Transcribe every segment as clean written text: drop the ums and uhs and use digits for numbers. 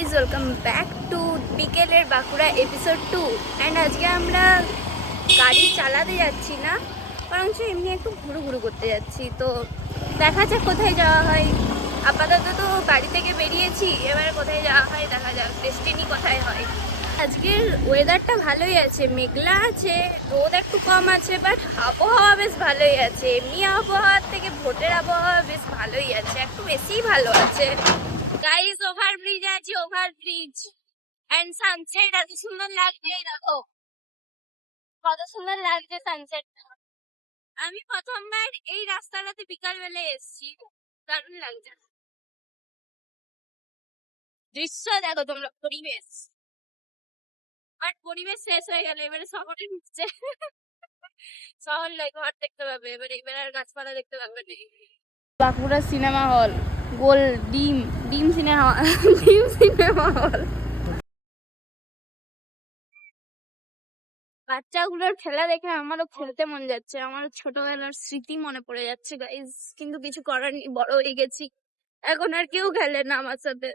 Guys, welcome back to বিকেলের Bankura episode 2। And আজকে আমরা গাড়ি চালাতে যাচ্ছি না, বরঞ্চ এমনি একটু ঘুরু ঘুরু করতে যাচ্ছি। তো দেখা যাক কোথায় যাওয়া হয়। আপাতত তো বাড়ি থেকে বেরিয়েছি, এবারে কোথায় যাওয়া হয় দেখা যাক, ডেস্টিনি কোথায় হয়। আজকের ওয়েদারটা ভালোই আছে, মেঘলা আছে, রোদ একটু কম আছে, বাট আবহাওয়া বেশ ভালোই আছে। এমনি আবহাওয়ার থেকে ভোটের আবহাওয়া বেশ ভালোই আছে, একটু বেশিই ভালো আছে। গাইস, ওভারব্রিজ আছে, ওভারব্রিজ এন্ড সানসেট এত সুন্দর লাগছে। দেখো কত সুন্দর লাগছে সানসেটটা। আমি প্রথমবার এই রাস্তাটাতে বিকাল বেলা এসেছি, দারুণ লাগছে দৃশ্য। দেখো তোমরা, পরিবেশ। আর পরিবেশ শেষ হয়ে গেল, এবারে শহরে ঢুকছে। শহর নয়, ঘর দেখতে পাবে এবারে, এবারে আর গাছপালা দেখতে পাবে না। বাঁকুড়া সিনেমা হল, গোল ডিম ডিম সিনেমা ডিম সিনেমা হল। বাচ্চাগুলোর খেলা দেখে আমারও খেলতে মন যাচ্ছে, আমার ছোটবেলার স্মৃতি মনে পড়ে যাচ্ছে গাইস। কিন্তু কিছু করার নেই, বড় হয়ে গেছি, এখন আর কেউ খেলে না আমার সাথে।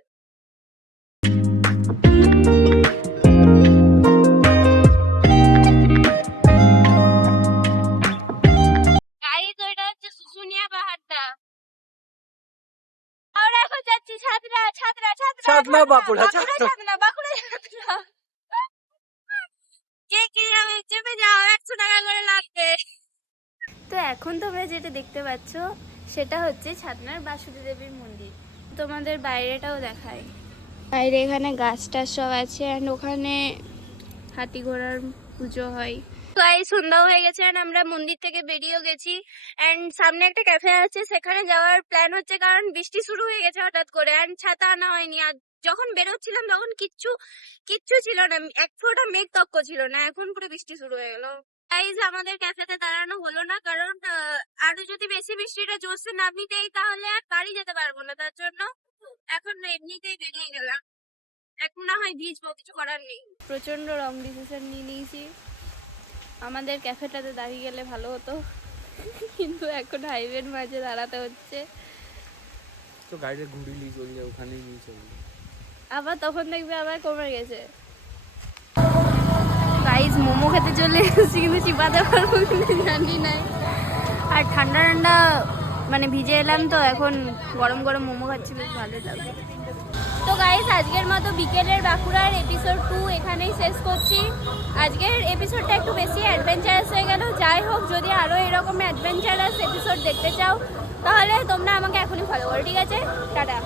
গাইস, ওইটা হচ্ছে শুশুনিয়া পাহাড়টা। আমরা এখন যাচ্ছি ছাত্রা ছাত্রা ছাত্রা ছাতনা বাঁকুড়া ছাত্রা বাঁকুড়া ছাত্রা। কে কি যাবে, চেপে যাও, 100 টাকা করে লাগবে। তো এখন তোমরা যেটা দেখতে পাচ্ছ সেটা হচ্ছে ছাতনার বাসুদী দেবীর মন্দির। তোমাদের বাইরেটাও দেখায়। বাইরে এখানে গাছ টাছ সব আছে, অ্যান্ড ওখানে হাতি ঘোড়ার পুজো হয়। সন্ধ্যা হয়ে গেছে, and আমরা মন্দির থেকে বেরিয়েও গেছি। এন্ড সামনে একটা ক্যাফে আছে, সেখানে যাওয়ার প্ল্যান হচ্ছে, কারণ বৃষ্টি শুরু হয়ে গেছে হঠাৎ করে, এন্ড ছাতা আনা হয়নি। আর যখন বেরোচ্ছিলাম তখন কিচ্ছু ছিল না, এক ফোঁটা মেঘ তক্ক ছিল না, এখন পুরো বৃষ্টি শুরু হয়ে গেল। গাইজ, আমাদের ক্যাফেতে দাঁড়ানো হলো না, কারণ আরো যদি বেশি বৃষ্টিটা জোরসে নামিতেই তাহলে আর বাড়ি যেতে পারবো না। তার জন্য এখন এমনিতেই বেরিয়ে গেলাম, এখন না হয় ভিজবো, কিছু করার নেই। প্রচন্ড রং ডিসিশন নিয়ে নিয়েছি, আমাদের ক্যাফেটাতে দাঁড়িয়ে গেলে ভালো হতো, কিন্তু এখন হাইওয়ের মাঝে দাঁড়াতে হচ্ছে। তো গাড়িটা ঘুরিয়ে চলে যায়, ওখানেই নিয়ে চলে আবার তখন দেখবে আবার কমে গেছে। গাইস, মোমো খেতে চলে এসেছি, কিন্তু চিবাতে পারবো কিনা জানি না। আর ঠান্ডা ঠান্ডা মানে ভিজে এলাম, তো এখন গরম গরম মোমো খাচ্ছি, বেশ ভালো লাগবে। তো গাইস, আজকের মতো বিকেলের বাঁকুড়ার এপিসোড 2 এখানেই শেষ করছি। আজকের এপিসোডটা একটু বেশি অ্যাডভেঞ্চারাস হয়ে গেল। যাই হোক, যদি আরও এরকম অ্যাডভেঞ্চারাস এপিসোড দেখতে চাও তাহলে তোমরা আমাকে এখনই ফলো করো, ঠিক আছে? টাটা।